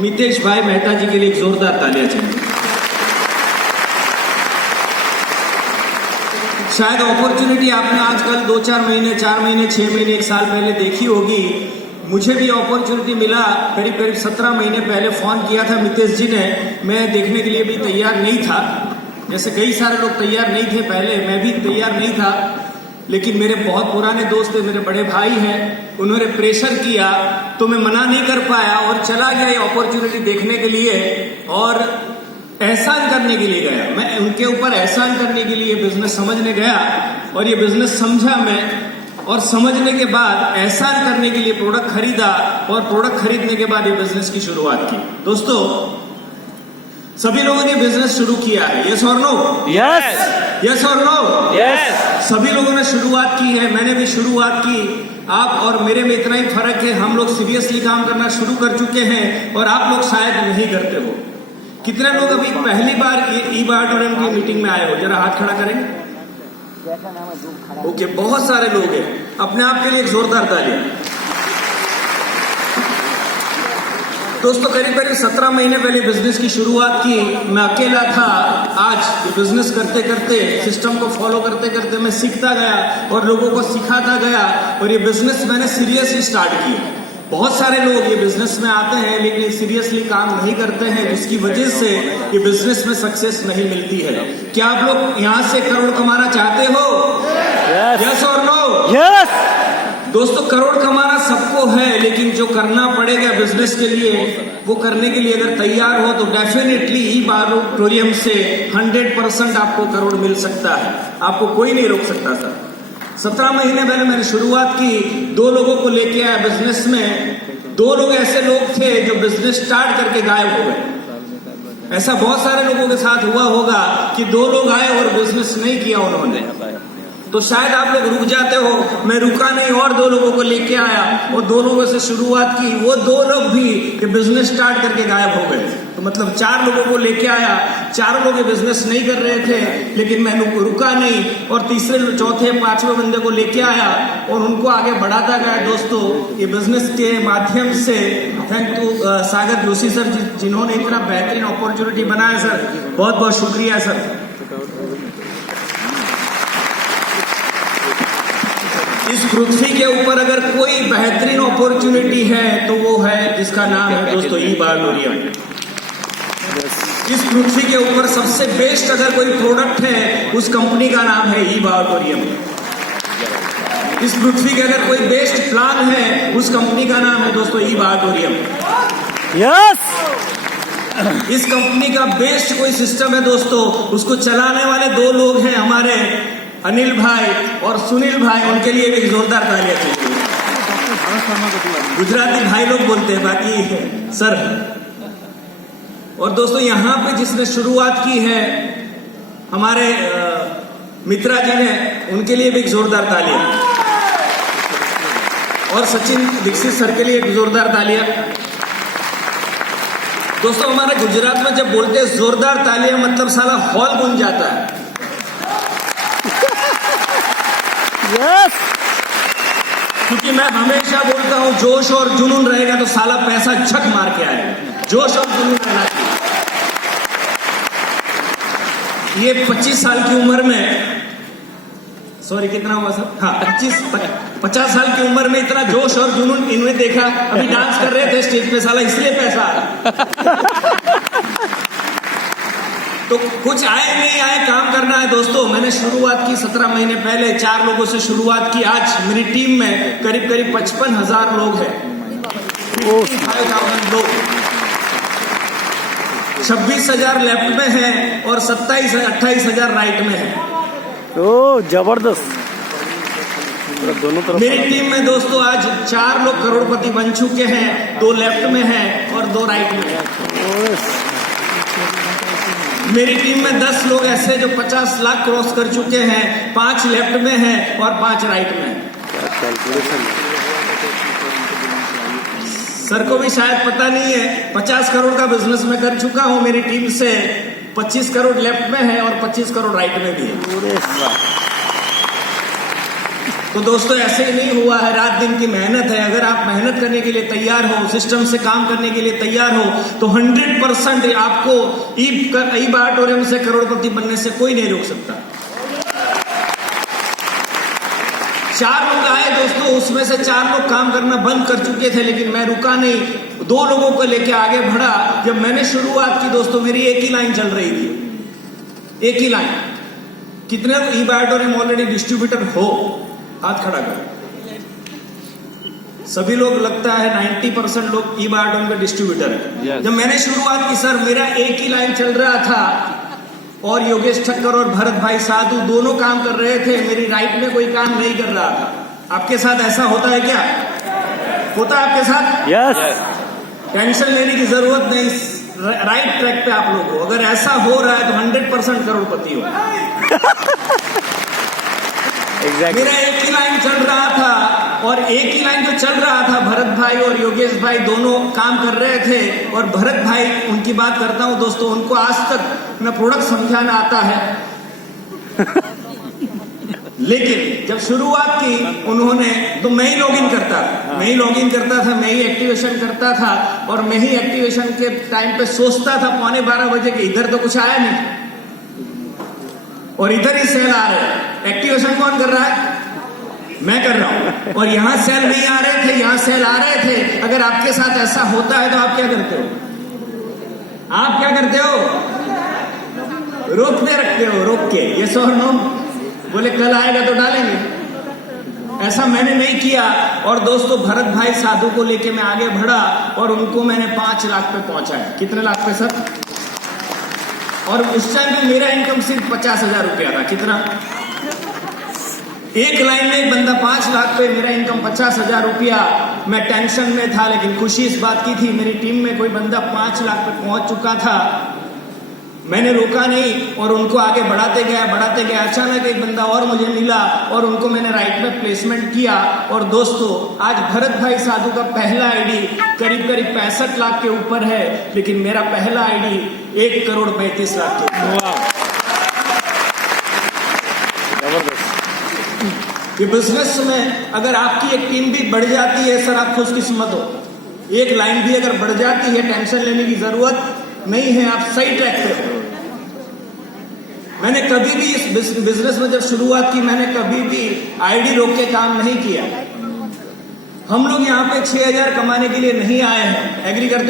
मितेश भाई मेहता जी के लिए एक जोरदार तालियां चाहिए। शायद अपॉर्चुनिटी आपने आजकल 2-4 महीने, 4 महीने, 6 महीने, 1 साल पहले देखी होगी। मुझे भी अपॉर्चुनिटी मिला, करीब करीब 17 महीने पहले फोन किया था मितेश जी ने। मैं देखने के लिए भी तैयार नहीं था, जैसे कई सारे लोग तैयार नहीं थे पहले, मैं भी तैयार नहीं था। लेकिन मेरे बहुत पुराने दोस्त थे, मेरे बड़े भाई हैं, उन्होंने प्रेशर किया तो मैं मना नहीं कर पाया और चला गया ये अपॉर्चुनिटी देखने के लिए और एहसान करने के लिए गया। मैं उनके ऊपर एहसान करने के लिए बिजनेस समझने गया और ये बिजनेस समझा मैं, और समझने के बाद एहसान करने के लिए प्रोडक्ट खरीदा और प्रोडक्ट खरीदने के बाद ये बिजनेस की शुरुआत की। दोस्तों, सभी लोगों ने बिजनेस शुरू किया है, यस और नो? यस। यस और नो? यस। सभी लोगों ने शुरुआत की है, मैंने भी शुरुआत की। आप और मेरे में इतना ही फर्क है, हम लोग सीरियसली काम करना शुरू कर चुके हैं और आप लोग शायद नहीं करते हो। कितने लोग अभी पहली बार ई-ऑडिटोरियम की मीटिंग में आए हो? जरा हाथ खड़ा करेंगे। ओके, बहुत सारे लोग हैं। अपने आप के लिए एक जोरदार तालियां। दोस्तों, करीब करीब 17 महीने पहले बिजनेस की शुरुआत की, मैं अकेला था। आज ये बिजनेस करते करते, सिस्टम को फॉलो करते करते मैं सीखता गया और लोगों को सिखाता गया और ये बिजनेस मैंने सीरियसली स्टार्ट किया। बहुत सारे लोग ये बिजनेस में आते हैं लेकिन सीरियसली काम नहीं करते हैं, जिसकी वजह से ये बिजनेस में सक्सेस नहीं मिलती है। क्या आप लोग यहाँ से करोड़ कमाना चाहते हो? यस और नो? यस। दोस्तों, करोड़ कमाना सबको है, लेकिन जो करना पड़ेगा बिजनेस के लिए, वो करने के लिए अगर तैयार हो तो डेफिनेटली ई-ऑडिटोरियम से 100% आपको करोड़ मिल सकता है। आपको कोई नहीं रोक सकता सर। 17 महीने पहले मैंने शुरुआत की, 2 लोगों को लेके आया बिजनेस में। 2 लोग ऐसे लोग थे जो बिजनेस स्टार्ट करके गायब हो गए। ऐसा बहुत सारे लोगों के साथ हुआ होगा कि 2 लोग आए और बिजनेस नहीं किया उन्होंने। तो शायद आप लोग रुक जाते हो, मैं रुका नहीं और 2 लोगों को लेके आया और 2 लोगों से शुरुआत की। वो 2 लोग भी ये बिजनेस स्टार्ट करके गायब हो गए। तो मतलब 4 लोगों को लेके आया, 4 लोग ये बिजनेस नहीं कर रहे थे, लेकिन मैं रुका नहीं और तीसरे, चौथे, 5वें बंदे को लेके आया और उनको आगे बढ़ाता गया। दोस्तों, ये बिजनेस के माध्यम से thank to Sagar Joshi sir जिन्होंने इतना बेहतरीन अपॉर्चुनिटी बनाया सर, बहुत बहुत शुक्रिया सर। इस पृथ्वी के ऊपर अगर कोई बेहतरीन अपॉर्चुनिटी है तो वो है जिसका नाम है दोस्तों ई-ऑडिटोरियम। इस पृथ्वी के ऊपर सबसे बेस्ट अगर कोई प्रोडक्ट है, उस कंपनी का नाम है ई-ऑडिटोरियम। इस पृथ्वी के अगर कोई बेस्ट प्लान है, उस कंपनी का नाम है दोस्तों ई-ऑडिटोरियम। यस। इस कंपनी का बेस्ट कोई सिस्टम है दोस्तों, उसको चलाने वाले 2 लोग हैं हमारे, अनिल भाई और सुनील भाई। उनके लिए भी जोरदार तालियां चाहिए। गुजराती भाई लोग बोलते हैं, बाकी सर। और दोस्तों, यहाँ पे जिसने शुरुआत की है हमारे मित्रा जी ने, उनके लिए भी एक जोरदार तालियां। और सचिन दीक्षित सर के लिए एक जोरदार तालियां। दोस्तों, हमारे गुजरात में जब बोलते हैं जोरदार तालियां, मतलब साला हॉल गूंज जाता है। यस। क्योंकि मैं हमेशा बोलता हूं, जोश और जुनून रहेगा तो साला पैसा झक मार के आएगा। जोश और जुनून रहना चाहिए। ये 25 साल की उम्र में, सॉरी कितना हुआ सर? हाँ, 50 साल की उम्र में इतना जोश और जुनून इन्हें देखा। अभी डांस कर रहे थे स्टेज पे, साला इसलिए पैसा आ रहा। तो कुछ आए नहीं आए, काम करना है दोस्तों। मैंने शुरुआत की 17 महीने पहले, 4 लोगों से शुरुआत की। आज मेरी टीम में करीब करीब 55,000 लोग हैं, 55,000 लोग। 26,000 लेफ्ट में हैं और 28,000 राइट में हैं। ओ जबरदस्त। दोनों तरफ मेरी टीम में दोस्तों आज 4 लोग करोड़पति बन चुके हैं, 2 लेफ्ट में हैं और 2 राइट में हैं। मेरी टीम में 10 लोग ऐसे जो 50 लाख क्रॉस कर चुके हैं, 5 लेफ्ट में हैं और 5 राइट में हैं। सर को भी शायद पता नहीं है, 50 करोड़ का बिजनेस मैं कर चुका हूं मेरी टीम से। 25 करोड़ लेफ्ट में है और 25 करोड़ राइट में भी है। तो दोस्तों ऐसे ही नहीं हुआ है, रात दिन की मेहनत है। अगर आप मेहनत करने के लिए तैयार हो, सिस्टम से काम करने के लिए तैयार हो, तो 100% आपको ईब ऑडिटोरियम से करोड़पति बनने से कोई नहीं रोक सकता। 4 लोग आए दोस्तों, उसमें से 4 लोग काम करना बंद कर चुके थे, लेकिन मैं रुका नहीं, 2 लोगों को लेके आगे बढ़ा। जब मैंने शुरुआत की दोस्तों, मेरी एक ही लाइन चल रही थी, एक ही लाइन। कितने ईब ऑडिटोरियम ऑलरेडी डिस्ट्रीब्यूटर हो, हाथ खड़ा करो। सभी लोग, लगता है 90% लोग ईब ऑडिटोरियम के डिस्ट्रीब्यूटर है। Yes. जब मैंने शुरुआत की सर, मेरा एक ही लाइन चल रहा था और योगेश ठक्कर और भरत भाई साधु दोनों काम कर रहे थे, मेरी राइट में कोई काम नहीं कर रहा था। आपके साथ ऐसा होता है क्या? होता है आपके साथ? यस। टेंशन लेने की जरूरत नहीं, राइट ट्रैक पे आप लोग हो। अगर ऐसा हो रहा है तो 100% करोड़पति हो। एग्जैक्टली। मेरा एक ही लाइन चल रहा था, और एक ही लाइन जो चल रहा था, भरत भाई और योगेश भाई दोनों काम कर रहे थे। और भरत भाई, उनकी बात करता हूं दोस्तों, उनको आज तक न प्रोडक्ट समझाना आता है लेकिन जब शुरुआत की उन्होंने, तो मैं ही लॉगिन करता था, मैं ही एक्टिवेशन करता था, और मैं ही एक्टिवेशन के टाइम पे सोचता था 11:15 बजे के इधर तो कुछ आया नहीं, और इधर ही सेल आ रहे हैं। एक्टिवेशन कौन कर रहा है? मैं कर रहा हूं। और यहां सेल नहीं आ रहे थे, यहां सेल आ रहे थे। अगर आपके साथ ऐसा होता है तो आप क्या करते हो? आप क्या करते हो? रोकते रखते हो, रोक के, ये सर नो, बोले कल आएगा तो डालेंगे। ऐसा मैंने नहीं किया। और दोस्तों, भरत भाई साधु को लेके मैं आगे बढ़ा, और उनको मैंने 5 लाख पे पहुंचाया। कितने लाख पे सर? और उस टाइम पे मेरा इनकम सिर्फ 50,000 रुपया था। कितना? एक लाइन में एक बंदा 5 लाख पे, मेरा इनकम 50,000 रुपया। मैं टेंशन में था, लेकिन खुशी इस बात की थी, मेरी टीम में कोई बंदा 5 लाख पे पहुंच चुका था। मैंने रोका नहीं और उनको आगे बढ़ाते गया। अचानक एक बंदा और मुझे मिला, और उनको मैंने राइट में प्लेसमेंट किया। और दोस्तों, आज भरत भाई साधु का पहला आईडी करीब 65 लाख के ऊपर है, लेकिन मेरा पहला आईडी 1,35,00,000 के ऊपर। ये बिजनेस में अगर आपकी एक टीम भी बढ़ जाती है सर, आप खुशकिस्मत हो। एक लाइन भी अगर बढ़ जाती है, टेंशन लेने की जरूरत नहीं है, आप सही ट्रैक पे हो। मैंने कभी भी इस बिजनेस में जब शुरुआत की, मैंने कभी भी आईडी रोक के काम नहीं किया। हम लोग यहाँ पे 6,000 कमाने के लिए नहीं आए हैं। एग्री करते